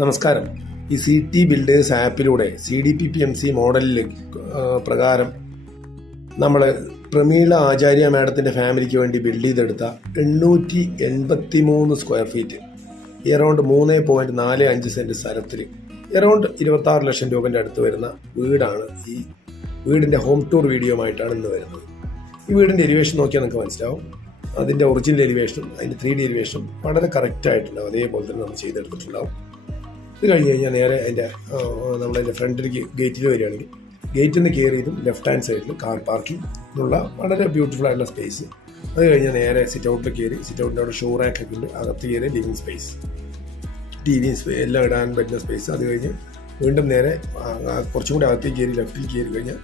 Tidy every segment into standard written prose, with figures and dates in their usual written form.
നമസ്കാരം. ഈ C T builders ആപ്പിലൂടെ CDPPMC മോഡലിൽ പ്രകാരം നമ്മൾ പ്രമീള ആചാര്യ മാഡത്തിൻ്റെ ഫാമിലിക്ക് വേണ്ടി ബിൽഡ് ചെയ്തെടുത്ത 883 സ്ക്വയർ ഫീറ്റ് എറൗണ്ട് 3.45 സെൻറ്റ് സ്ഥലത്തിൽ എറൗണ്ട് 26 ലക്ഷം രൂപൻ്റെ അടുത്ത് വരുന്ന വീടാണ്. ഈ വീടിൻ്റെ ഹോം ടൂർ വീഡിയോ ആയിട്ടാണ് ഇന്ന് വരുന്നത്. ഈ വീടിൻ്റെ എലിവേഷൻ നോക്കിയാൽ നിങ്ങൾക്ക് മനസ്സിലാവും. അതിൻ്റെ ഒറിജിനൽ എലിവേഷനും അതിൻ്റെ 3D എലിവേഷനും വളരെ കറക്റ്റായിട്ടുണ്ടാവും. അതേപോലെ തന്നെ നമ്മൾ ചെയ്തെടുത്തിട്ടുണ്ടാവും. ഇത് കഴിഞ്ഞ് കഴിഞ്ഞാൽ നേരെ നമ്മളതിൻ്റെ ഫ്രണ്ടിലേക്ക് ഗേറ്റിൽ വരികയാണെങ്കിൽ ഗേറ്റിൽ നിന്ന് കയറി ചെയ്തും ലെഫ്റ്റ് ഹാൻഡ് സൈഡിൽ കാർ പാർക്കിംഗ് എന്നുള്ള വളരെ ബ്യൂട്ടിഫുൾ ആയിട്ടുള്ള സ്പേസ്. അത് കഴിഞ്ഞാൽ നേരെ സിറ്റ് ഔട്ടിൽ കയറി സിറ്റ് ഔട്ടിൻ്റെ അവിടെ ഷൂ റാക്കൊക്കെ ഉണ്ട്. അകത്ത് കയറി ലിവിങ് സ്പേസ്, TV എല്ലാം ഇടാൻ പറ്റുന്ന സ്പേസ്. അത് കഴിഞ്ഞ് വീണ്ടും നേരെ കുറച്ചും കൂടി അകത്തേക്ക് കയറി ലെഫ്റ്റിൽ കയറി കഴിഞ്ഞാൽ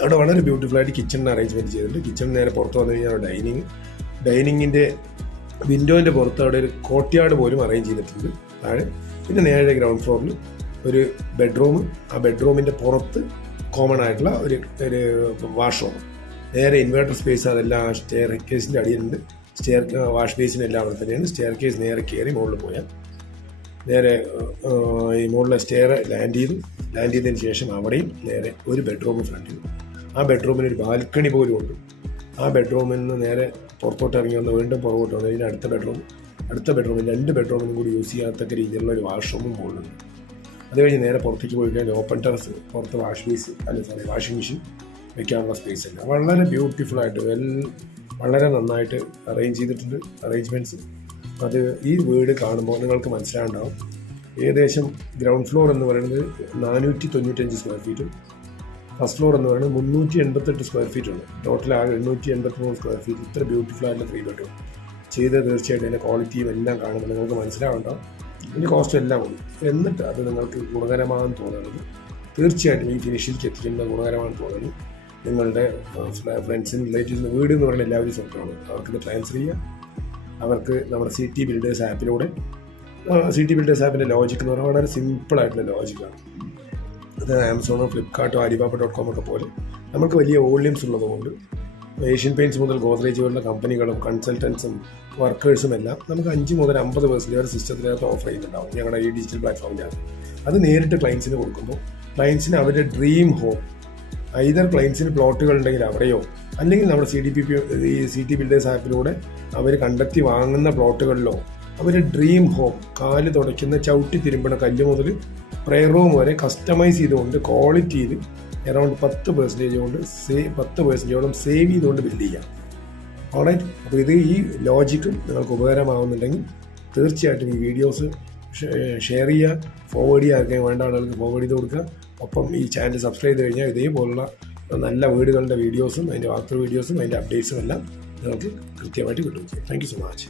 അവിടെ വളരെ ബ്യൂട്ടിഫുൾ ആയിട്ട് കിച്ചണിന് അറേഞ്ച്മെൻറ്റ് ചെയ്തിട്ടുണ്ട്. കിച്ചൺ നേരെ പുറത്ത് വന്നു കഴിഞ്ഞാൽ ഡൈനിങ്ങിൻ്റെ വിൻഡോൻ്റെ പുറത്ത് അവിടെ ഒരു കോർട്ട്യാർഡ് പോലും അറേഞ്ച് ചെയ്തിട്ടുണ്ട് താഴെ. പിന്നെ നേരെ ഗ്രൗണ്ട് ഫ്ലോറിൽ ഒരു ബെഡ്റൂം, ആ ബെഡ്റൂമിൻ്റെ പുറത്ത് കോമൺ ആയിട്ടുള്ള ഒരു വാഷ്റൂം, നേരെ ഇൻവേർട്ടർ സ്പേസ്, അതെല്ലാം സ്റ്റെയർ കേസിൻ്റെ അടിയിലുണ്ട്. വാഷ് ബേസിനെല്ലാം അവിടെ തന്നെയാണ്. സ്റ്റെയർ കേസ് നേരെ കയറി മുകളിൽ പോയാൽ നേരെ ഈ മുകളിലെ സ്റ്റെയർ ലാൻഡ് ചെയ്തതിന് ശേഷം അവിടെയും നേരെ ഒരു ബെഡ്റൂം ഫ്രണ്ടിൽ. ആ ബെഡ്റൂമിന് ഒരു ബാൽക്കണി പോലും ഉണ്ട്. ആ ബെഡ്റൂമിൽ നിന്ന് നേരെ പുറത്തോട്ട് ഇറങ്ങി വന്ന് വീണ്ടും പുറകോട്ട് വന്നു കഴിഞ്ഞാൽ അടുത്ത ബെഡ്റൂമിൽ 2 ബെഡ്റൂമിനും കൂടി യൂസ് ചെയ്യാത്തക്ക രീതിയിലുള്ള ഒരു വാഷ്റൂമും മുകളിലുണ്ട്. അത് കഴിഞ്ഞ് നേരെ പുറത്തേക്ക് പോയി കഴിഞ്ഞാൽ ഓപ്പൺ ടെറസ്, പുറത്ത് വാഷിംഗ് മെഷീൻ വെക്കാനുള്ള സ്പേസ് ഉണ്ട്. വളരെ ബ്യൂട്ടിഫുൾ ആയിട്ട് വളരെ നന്നായിട്ട് അറേഞ്ച് ചെയ്തിട്ടുണ്ട് അറേഞ്ച്മെൻറ്റ്സ്. അത് ഈ വീട് കാണുമ്പോൾ നിങ്ങൾക്ക് മനസ്സിലാണ്ടാവും. ഏകദേശം ഗ്രൗണ്ട് ഫ്ലോർ എന്ന് പറയുന്നത് 495 സ്ക്വയർ ഫീറ്റും ഫസ്റ്റ് ഫ്ലോർ എന്ന് പറയുന്നത് 388 സ്ക്വയർ ഫീറ്റുണ്ട്. ടോട്ടൽ ആകെ 883 സ്ക്വയർ ഫീറ്റ്. ഇത്ര ബ്യൂട്ടിഫുൾ ആയിട്ടുള്ള 3 ബെഡ്റൂം ചെയ്ത് തീർച്ചയായിട്ടും അതിൻ്റെ ക്വാളിറ്റിയും എല്ലാം കാണുമ്പോൾ നിങ്ങൾക്ക് മനസ്സിലാവുണ്ടാവും. ഇതിൻ്റെ കോസ്റ്റ് എല്ലാം ഉണ്ട്. എന്നിട്ട് അത് നിങ്ങൾക്ക് ഗുണകരമാണെന്ന് തോന്നുന്നത് തീർച്ചയായിട്ടും ഈ ഫിനിഷിലേക്ക് എത്തിക്കുന്നത് ഗുണകരമാണെന്ന് തോന്നുന്നു. നിങ്ങളുടെ ഫ്രണ്ട്സിനും റിലേറ്റീവ്സിനും വീട് എന്ന് പറയുന്ന എല്ലാവരും സ്വന്തമാണ്. അവർക്കിത് ട്രാൻസ്ഫർ ചെയ്യുക. അവർക്ക് നമ്മുടെ CT ബിൽഡേഴ്സ് ആപ്പിലൂടെ CT ബിൽഡേഴ്സ് ആപ്പിൻ്റെ ലോജിക് എന്ന് പറഞ്ഞാൽ വളരെ സിമ്പിളായിട്ടുള്ള ലോജിക്കാണ്. അത് ആമസോണോ ഫ്ലിപ്കാർട്ടോ alibaba.com ഒക്കെ പോലെ നമുക്ക് വലിയ വോള്യൂംസ് ഉള്ളതുകൊണ്ട് ഏഷ്യൻ പെയിൻറ്റ്സ് മുതൽ ഗോദ്രേജ് പോലുള്ള കമ്പനികളും കൺസൾട്ടൻസും വർക്കേഴ്സും എല്ലാം നമുക്ക് 5 മുതൽ 50% വരെ സിസ്റ്റത്തിനകത്ത് ഓഫർ ചെയ്യുന്നുണ്ടാവും ഞങ്ങളുടെ ഈ ഡിജിറ്റൽ പ്ലാറ്റ്ഫോമിനകത്ത്. അത് നേരിട്ട് ക്ലയൻസിന് കൊടുക്കുമ്പോൾ ക്ലയൻസിന് അവരുടെ ഡ്രീം ഹോം, ഐദർ ക്ലയൻസിന് പ്ലോട്ടുകൾ ഉണ്ടെങ്കിൽ അവിടെയോ അല്ലെങ്കിൽ നമ്മുടെ CT ബിൽഡേഴ്സ് ആപ്പിലൂടെ അവർ കണ്ടെത്തി വാങ്ങുന്ന പ്ലോട്ടുകളിലോ അവരുടെ ഡ്രീം ഹോം, കാല് തുടയ്ക്കുന്ന ചവിട്ടി തിരുമ്പണ കല്ല് മുതൽ പ്രെയർ റൂം വരെ കസ്റ്റമൈസ് ചെയ്തുകൊണ്ട് ക്വാളിറ്റിയിൽ അറൗണ്ട് 10% സേവ് ചെയ്തുകൊണ്ട് ബിൽഡ് ചെയ്യാം. ഓൾറൈറ്റ്. അപ്പോൾ ഈ ലോജിക്കും നിങ്ങൾക്ക് ഉപകാരമാവുന്നുണ്ടെങ്കിൽ തീർച്ചയായിട്ടും ഈ വീഡിയോസ് ഷെയർ ചെയ്യുക, ഫോർവേഡ് ചെയ്യുക. ആർക്കെങ്കിലും വേണ്ട ആളുകൾക്ക് ഫോർവേഡ് ചെയ്ത് കൊടുക്കുക. ഒപ്പം ഈ ചാനൽ സബ്സ്ക്രൈബ് ചെയ്ത് കഴിഞ്ഞാൽ ഇതേപോലുള്ള നല്ല വീടുകളുടെ വീഡിയോസും അതിൻ്റെ വാർത്ത വീഡിയോസും അതിൻ്റെ അപ്ഡേറ്റ്സും എല്ലാം നിങ്ങൾക്ക് കൃത്യമായിട്ട് കിട്ടും. Thank you so much.